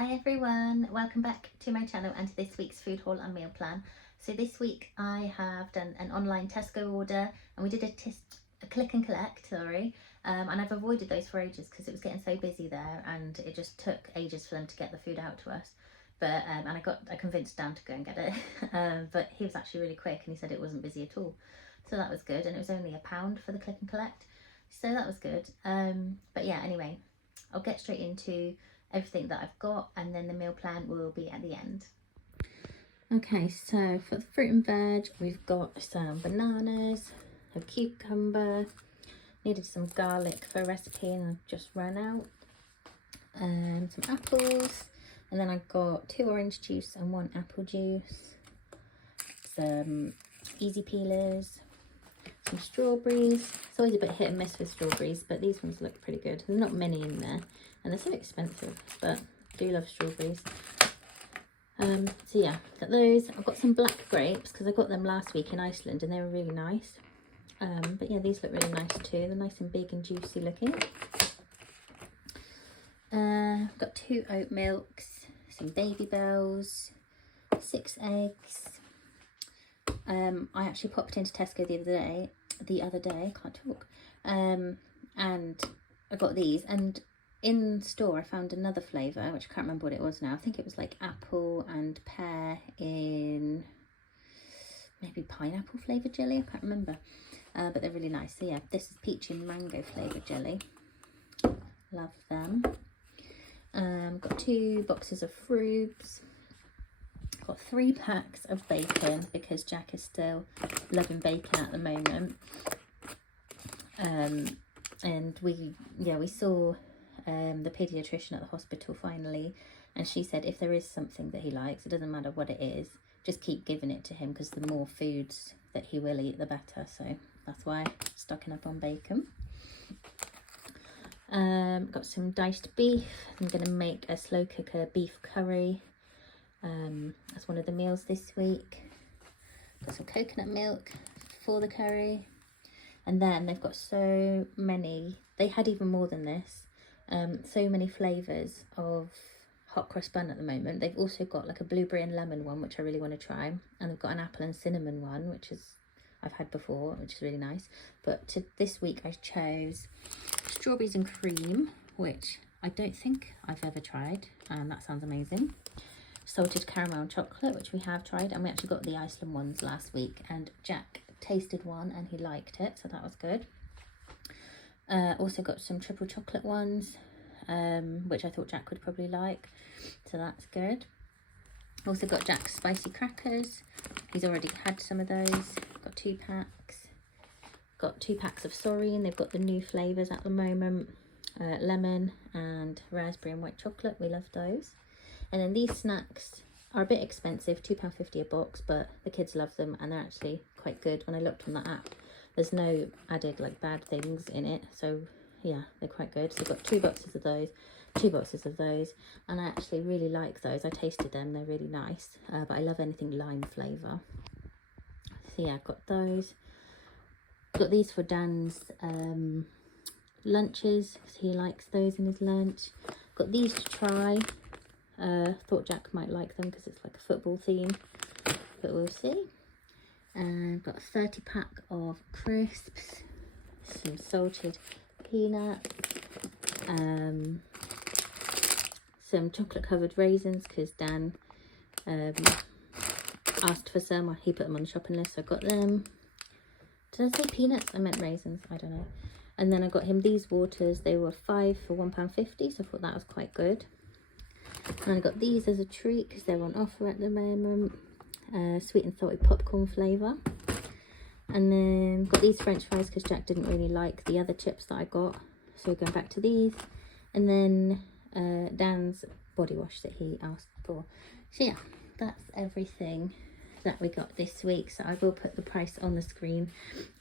Hi everyone, welcome back to my channel and to this week's food haul and meal plan. So this week I have done an online Tesco order and we did a click and collect, and I've avoided those for ages because it was getting so busy there and it just took ages for them to get the food out to us. But and I convinced Dan to go and get it, but he was actually really quick and he said it wasn't busy at all. So that was good, and it was only £1 for the click and collect. So that was good. But yeah, anyway, I'll get straight into everything that I've got, and then the meal plan will be at the end. Okay, so for the fruit and veg, we've got some bananas, a cucumber, needed some garlic for a recipe and I've just run out, some apples, and then I've got 2 orange juice and 1 apple juice, some easy peelers, some strawberries. It's always a bit hit and miss with strawberries, but these ones look pretty good. There's not many in there and they're so expensive, but I do love strawberries. So yeah, got those. I've got some black grapes because I got them last week in Iceland and they were really nice. But yeah, these look really nice too. They're nice and big and juicy looking. I've got 2 oat milks, some baby bells, 6 eggs. I actually popped into Tesco the other day, can't talk, and I got these, and in store I found another flavour which I can't remember what it was now. I think it was like apple and pear in maybe pineapple flavoured jelly, I can't remember, but they're really nice. So yeah, this is peach and mango flavoured jelly, love them. Got 2 boxes of fruits, got 3 packs of bacon because Jack is still loving bacon at the moment. And we saw the paediatrician at the hospital finally, and she said if there is something that he likes, it doesn't matter what it is, just keep giving it to him because the more foods that he will eat the better. So that's why I'm stocking up on bacon. Got some diced beef. I'm going to make a slow cooker beef curry as one of the meals this week. Got some coconut milk for the curry, and then they've got so many, they had even more than this, so many flavours of hot cross bun at the moment. They've also got like a blueberry and lemon one which I really want to try, and they've got an apple and cinnamon one which is I've had before, which is really nice. But this week I chose strawberries and cream, which I don't think I've ever tried, and that sounds amazing. Salted caramel and chocolate, which we have tried, and we actually got the Iceland ones last week and Jack tasted one and he liked it, so that was good. Also got some triple chocolate ones, which I thought Jack would probably like, so that's good. Also got Jack's spicy crackers, he's already had some of those. Got 2 packs. Got 2 packs of Sorry, they've got the new flavours at the moment, lemon and raspberry and white chocolate, we love those. And then these snacks are a bit expensive, £2.50 a box, but the kids love them and they're actually quite good. When I looked on the app, there's no added like bad things in it, so yeah, they're quite good. So I've got 2 boxes of those, 2 boxes of those, and I actually really like those. I tasted them, they're really nice, but I love anything lime flavour. So yeah, I've got those. Got these for Dan's lunches because he likes those in his lunch. Got these to try. Thought Jack might like them because it's like a football theme, but we'll see. And got a 30 pack of crisps, some salted peanuts, some chocolate covered raisins because Dan asked for some, or he put them on the shopping list, so I got them. Did I say peanuts? I meant raisins, I don't know. And then I got him these waters, they were 5 for £1.50, so I thought that was quite good. And I got these as a treat because they're on offer at the moment, sweet and salty popcorn flavour. And then got these french fries because Jack didn't really like the other chips that I got, so going back to these. And then Dan's body wash that he asked for. So yeah, that's everything that we got this week, so I will put the price on the screen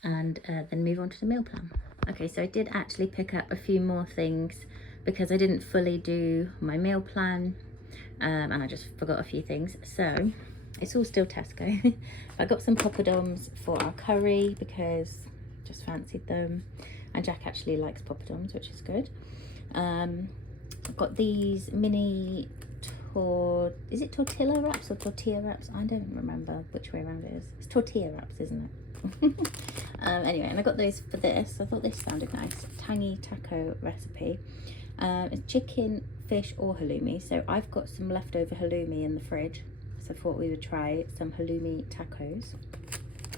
and then move on to the meal plan. Okay, so I did actually pick up a few more things because I didn't fully do my meal plan, and I just forgot a few things, so it's all still Tesco. I got some poppadoms for our curry because I just fancied them, and Jack actually likes poppadoms, which is good. I've got these mini is it tortilla wraps or tortilla wraps? I don't remember which way around it is. It's tortilla wraps, isn't it? Anyway, and I got those for this. I thought this sounded nice. Tangy taco recipe. It's chicken, fish or halloumi. So I've got some leftover halloumi in the fridge, so I thought we would try some halloumi tacos.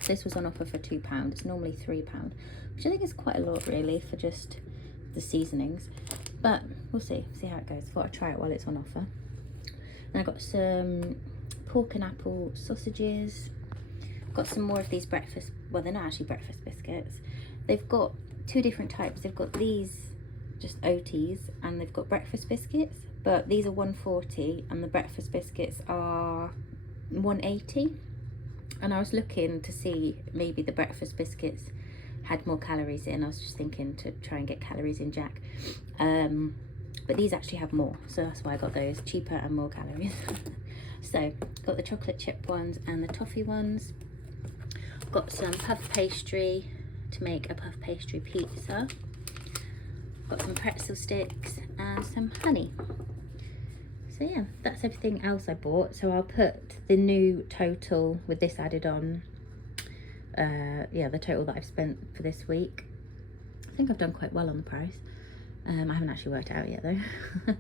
This was on offer for £2. It's normally £3, which I think is quite a lot really for just the seasonings, but we'll see how it goes. Thought I'd try it while it's on offer. And I got some pork and apple sausages. Got some more of these breakfast, well, they're not actually breakfast biscuits. They've got two different types. They've got these just OTs, and they've got breakfast biscuits, but these are 140 and the breakfast biscuits are 180. And I was looking to see maybe the breakfast biscuits had more calories in. I was just thinking to try and get calories in Jack. But these actually have more, so that's why I got those, cheaper and more calories. So got the chocolate chip ones and the toffee ones. Got some puff pastry to make a puff pastry pizza. Got some pretzel sticks and some honey. So yeah, that's everything else I bought. So I'll put the new total with this added on, yeah, the total that I've spent for this week. I think I've done quite well on the price. I haven't actually worked it out yet though.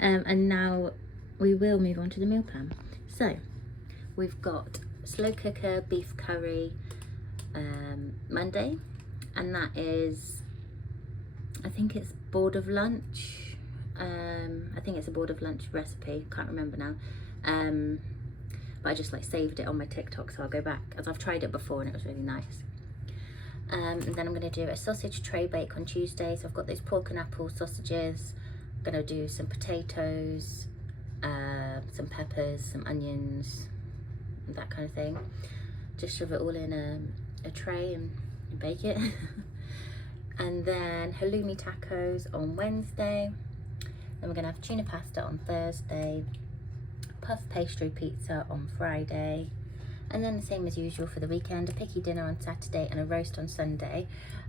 And now we will move on to the meal plan. So we've got slow cooker beef curry Monday, and that is, I think it's board of lunch. I think it's a board of lunch recipe, can't remember now. But I just like saved it on my TikTok, so I'll go back, as I've tried it before and it was really nice. And then I'm going to do a sausage tray bake on Tuesday. So I've got those pork and apple sausages. I'm going to do some potatoes, some peppers, some onions, that kind of thing. Just shove it all in a tray and bake it. And then halloumi tacos on Wednesday. Then we're going to have tuna pasta on Thursday. Puff pastry pizza on Friday. And then the same as usual for the weekend, a picky dinner on Saturday and a roast on Sunday.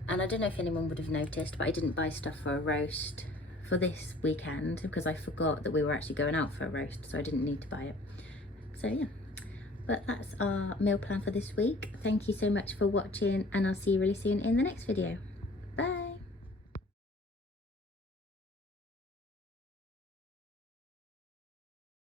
And I don't know if anyone would have noticed, but I didn't buy stuff for a roast for this weekend because I forgot that we were actually going out for a roast, so I didn't need to buy it. So yeah, but that's our meal plan for this week. Thank you so much for watching, and I'll see you really soon in the next video.